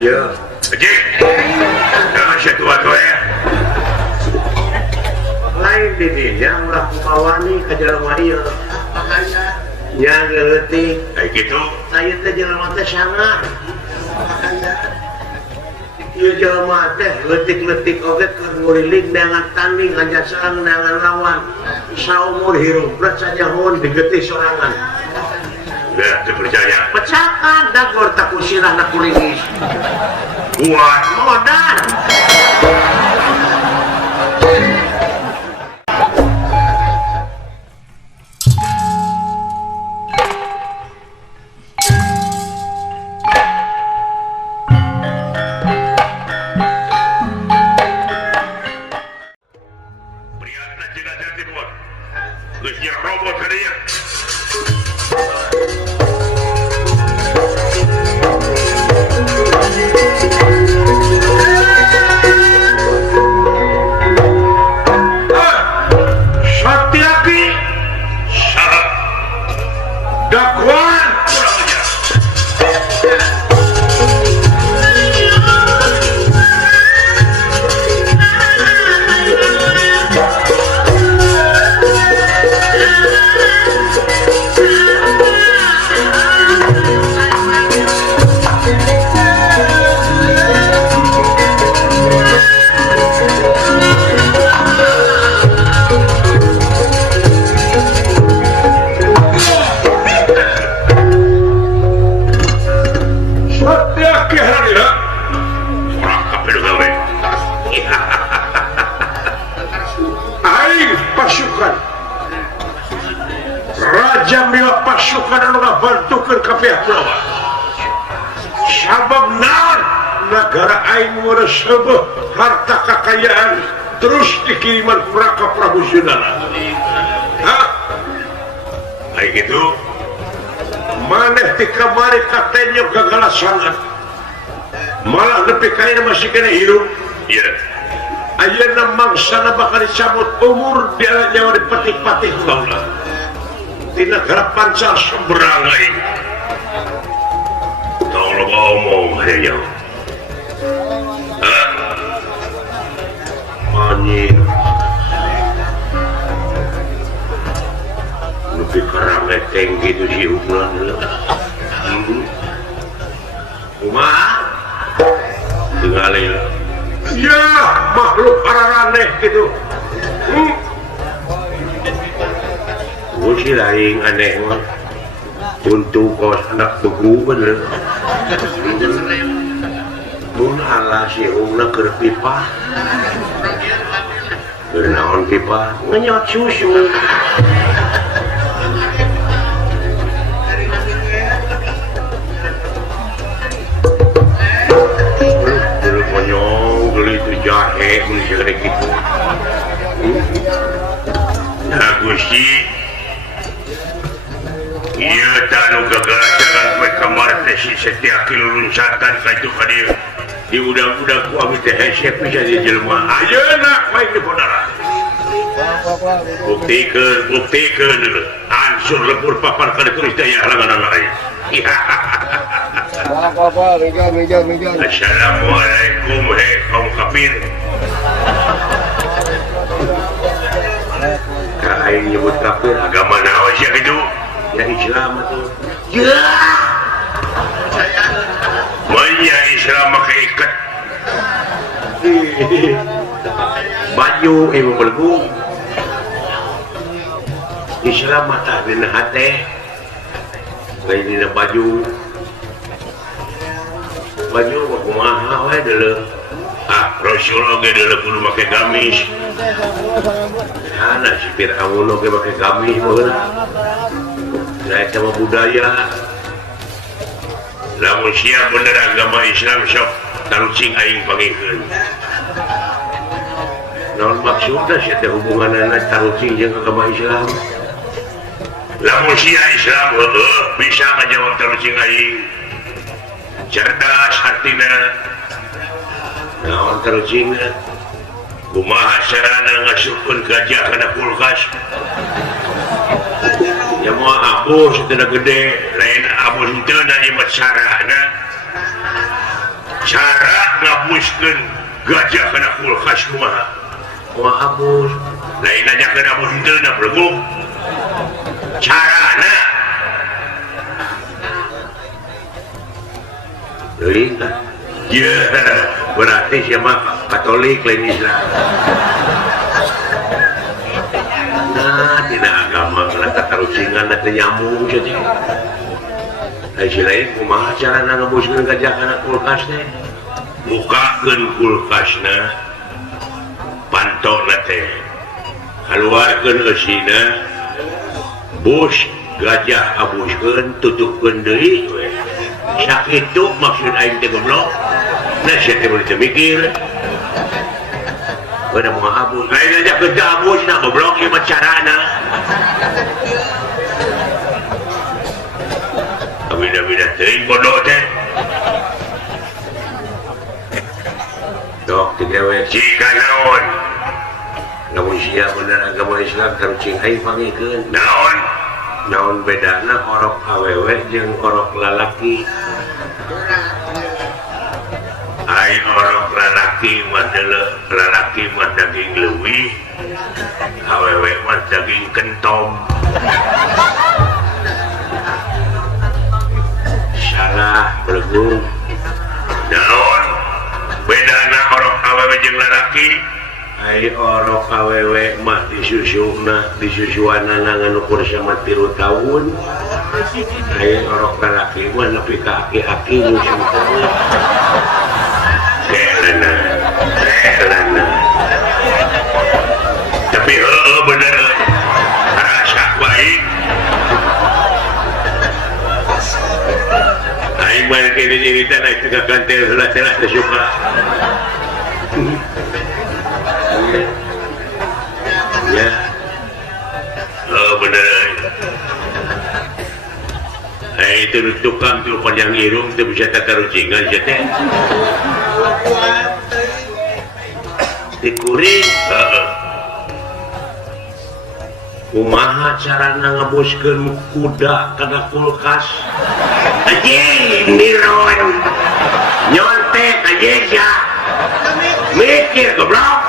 Ya, Cik. Nah, tua ya. Lain di dinya ulah kupawani ka jelema ieu. Nya ngeutik. Kayak gitu. Saya teh jelema teh sangat. Ieu jelema teh leutik-leutik oge keur nguriling neangan tanding ngajasaan neangan lawan. Saumur hirupna saja hon digetih sorangan. Udah dipercaya. Pecakan dagor tak kusirah nak kuringis. Buat modal. Prihatna jenazah dibuat. Geus robot ka dieu. Raja mila pasukan anu ngabantukeun ka pihak lawan. Sabab naon negara aing ngurus sebuah harta kekayaan terus dikiriman Raka Prabu Sundara. Hah? Kayak gitu. Maneh ti kamari katanya gagala sangat. Malah nepi ka ieu masih kena hirup. Iya. Ayeuna mangsana bakal dicabut umur dia nyawa dipetik-petik kaula. Di negara Pancal seberang aing. Tolong ngomong heyo. Anjing. Lebih karang tinggi gitu si Uglan. Kumaha? Tinggalin. Ya, makhluk araraneh gitu. Gue sih lain aneh mah. Untuk kos anak beku bener. Mun ala si Ungna keur pipa. Bernaon pipa? Ngenyot susu. Dulu konyong, dulu itu jahe, dulu segede gitu. Nah Gusti, iya tanu gagal jangan kue kamar teh si setiap loncatan kaitu kadir di udang-udang ku abi teh hese bisa dijelema. Ayeuna kue di podara. Buktikeun ansur lepur papar kada tulis daya halangan lain. Assalamualaikum kaum kafir. Aing nyebut kafir agama naon sia kitu? Ya Islam tuh. Ya. Manya Islam make ikat. Baju ibu belgu. Islam mata dina hate. Lain dina baju. Baju kumaha we deuleu. Rasulullah ge deuleu kudu make gamis. Ana si Fir'aun oge make gamis meureun. Nah, sama budaya. Lamun sia bener agama Islam sok tarucing aing pangikeun. Naon maksudna sia teh hubunganna tarucing jeung agama Islam? Lamun sia Islam heueuh bisa ngajawab tarucing aing. Cerdas artina. Naon tarucingna? Kumaha carana ngasupkeun gajah kana kulkas? Ya mau abus itu gede lain abus itu na imat sarana cara ngabuskeun gajah kana kulkas kumaha abus lain nanya ke abus henteu na beleguk carana leuing kan ya berarti siapa Katolik lain Islam nah dina agama ngelata karucingan dan nyambung jadi haji lain kumaha carana ngabuskeun gajah kana kulkas teh bukakeun kulkasna pantona teh keluarkeun eusina bus gajah abuskeun tutupkeun deui we sakitu maksud aing teh goblok nah sia teh beuleuh mikir beuna moal abus lain aja kerja abusna goblok ieu mah carana beda-beda teuing bodoh teh dok digawé jika naon namun sia bener agama Islam karucing aing pangikeun naon bedana orok awewe jeung orok lalaki aing orok lalaki mah lalaki mah daging leuwih awewe mah daging kentom salah belegung naon bedana orok awewe jeung lalaki ai orok awewe mah disusuanana nganukur sama 3 tahun ai orok lalaki mah nepi ka aki-aki musim tahun kelana tapi bener rasa baik aing mah kene cerita naik tengah kantel heula-heula teh suka ya bener itu tukang tuh panjang irung itu bisa tak karucingan ya teh dikuring kumaha carana ngabuskeun kuda kana kulkas anjing niron nyontek anjing ya mikir goblok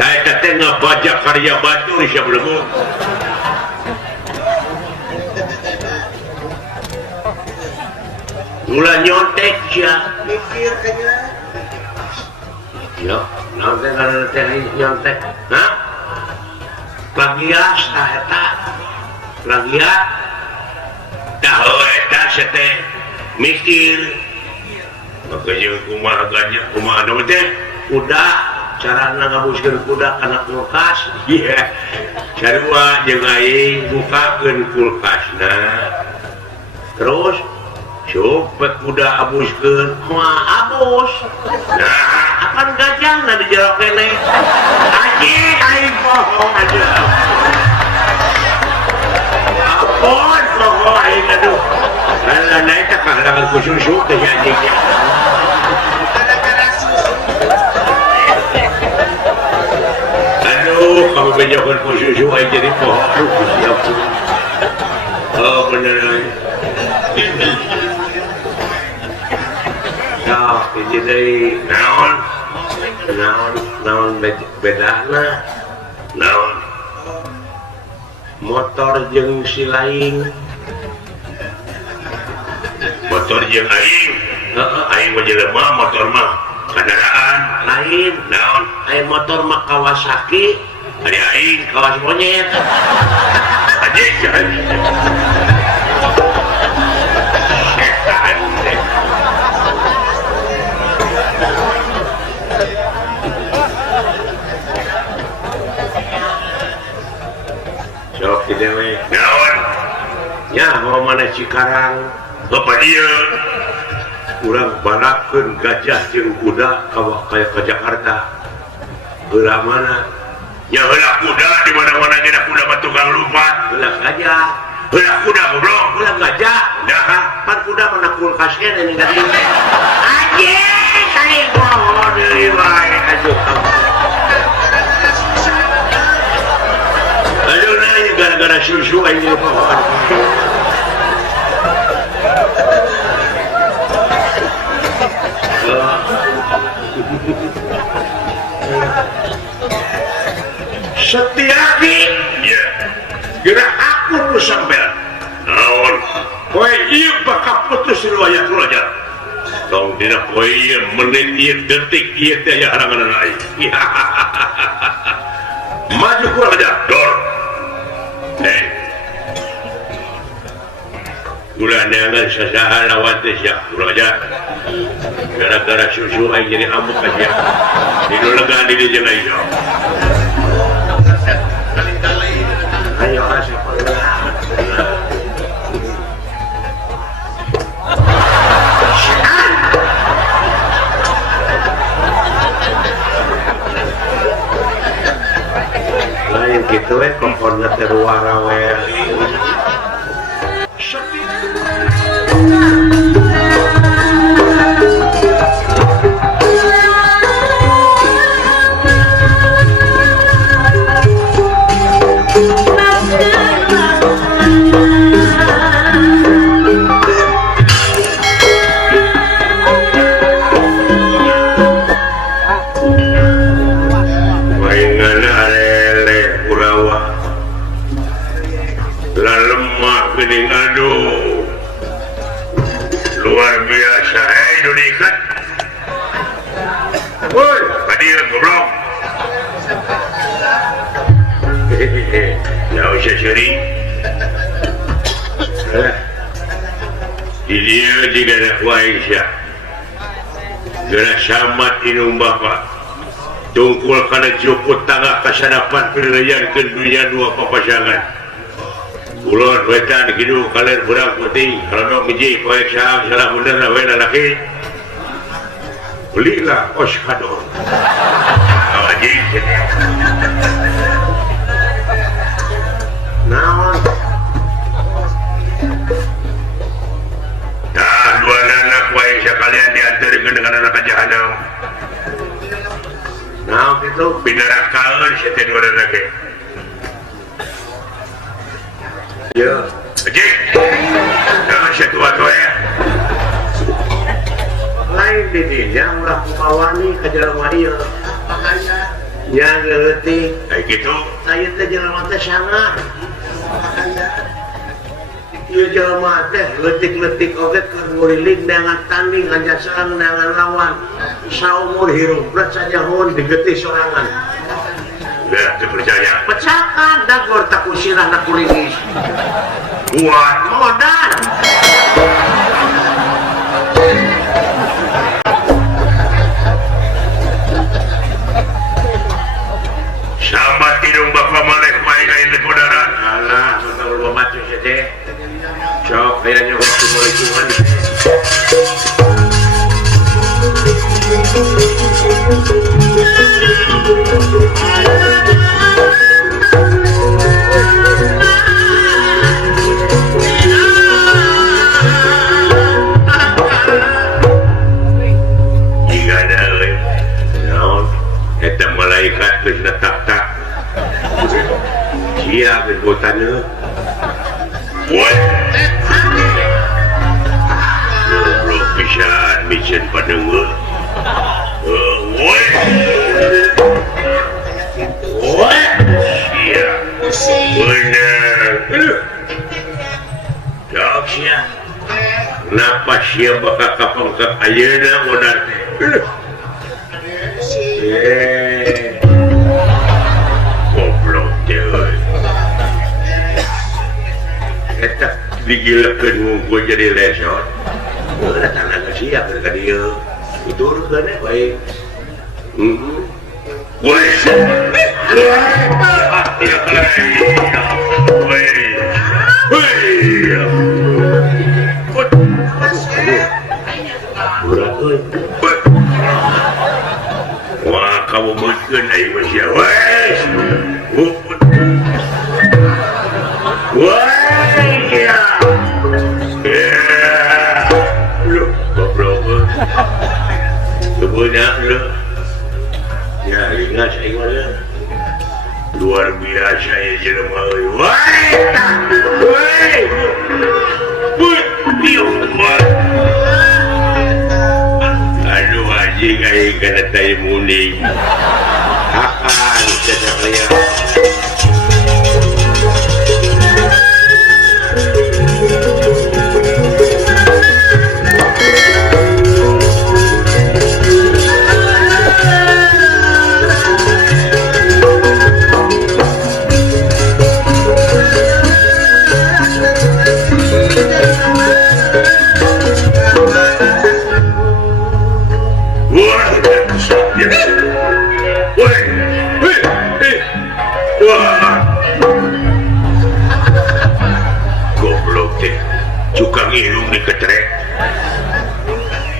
kayak teh ngabajak karya batu di sebelumnya mulai nyontek ya mikir kayaknya ya nanti kalau teh nyontek hah plagiat eta plagiat tahu eta teh mikir makanya kumaha gajah kumaha naon teh kuda carana ngabuskeun kuda kana kulkas iya sarua jeung aing bukakeun kulkasna terus coba kuda abuskeun moal abus nah apan gajahna di jero kene anjing aing bohong aja apon bohong aing aduh lah naik tak kalangan kususu teh anjingnya aduh kamu bejakan kususu aing jadi pohon aduh siap oh bener nah ini dari naon bedana naon motor jeung si lain motor jeung aing aing mah jelema motor mah kendaraan lain naon aing motor mah Kawasaki ari aing kawas monyet anjing sok kidewe naon nya mau mana Cikarang apa dia urang balakeun gajah jeung kuda kayak ke Jakarta heula mana nya heula kuda di mana-mana geuna kuda mah tukang lumpat heula gajah heula kuda goblok heula gajah dah pan kuda mana kulkas kene nih tadi anjing tadi pohon deui wae aduh aduh nah gara-gara susu aing pohon Setiaki ya gerak aku nu sampean naon poe ieu bakal putus riwayat raja tong dina poe ieu menit ieu detik ieu teh aya harangan lain maju ku raja dor ulah neangan sasaha lawan teh sia raja gara-gara susu aing jadi amuk aja dinu lega di dieu lain ayo kasih lain gitu komponnya terwara luar biasa Indonesia woi hadir goblok ya usah ceri di dia juga ada Aisyah gerak samat inung bapak tungkul kana jokot tangga kasadapan penilaian ke dunia dua papasangan ulun wetan kidu kaler burang putih kalau menjadi koek saham salah bener lah wena laki belilah oskador awajik naon nah dua anak wae sekalian diantarkan dengan anak jahanam nah itu pinarakaan setiap dua anak ya, Ajik. Nah, satu atau ya. Lain di dia ulah kawani ke jalan waria. Yang ngerti. Kayak gitu. Saya teh jalan teh sangat. Ieu jelema teh leutik-leutik oge keur nguriling dengan tanding aja sareng dengan lawan. Saumur hirup saja hon digeuti sorangan. Udah dipercaya pecahkan dagor tak usirah nak kuringis buat modal sama tidung bapak malek main di kodaran alah sudah berubah mati saja sok kayaknya waktu mulai cuman malaikat berletak-tak siap berbutannya buat belum bisa mission pendengar siap benar jauh siap kenapa siap bakal kapal ayana modal goblok cewek kita digilakan gue jadi lesot udah tanah gak siap mereka dia itu urusannya baik wah kamu mungkin ayo masya wes ya lu goblok kebunya lu ya ingat saya mana luar biasa ya jelema aduh haji kayak kena tayi muni akan saya. Wah, wah, goblok teh, juga ngirung di ketrek.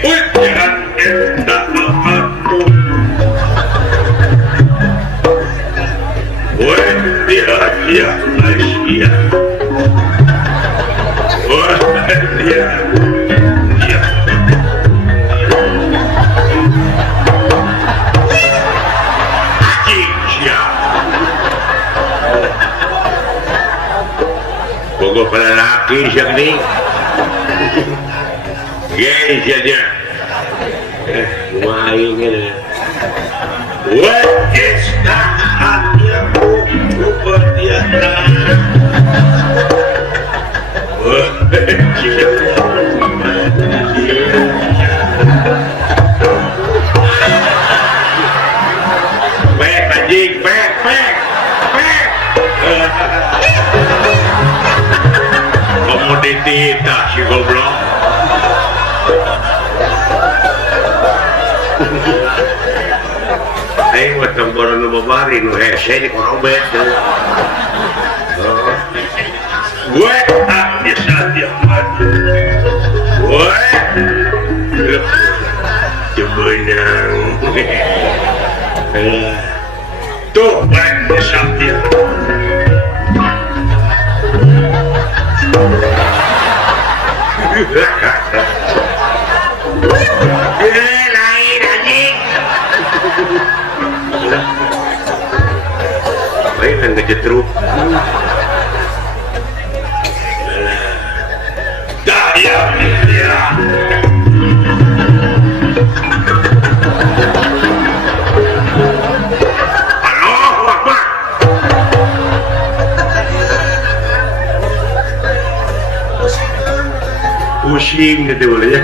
Wih, jangan enak aku. Wih, dia, Asia. Wah, dia. Bogo pelaki siang ni, gay saja. Main ni. What is that? Aku bertiada. Pek anjing, pek. Komoditi tak si goblok. Aing mah tambah nu babari nu hese di korobet. Gue biasa dia mati. Gue jebenang. Tuh, biasa dia. Lain anjing. Baik kan ngejetruk. Dah ya. Allahu Akbar. Pusing gitu boleh ya.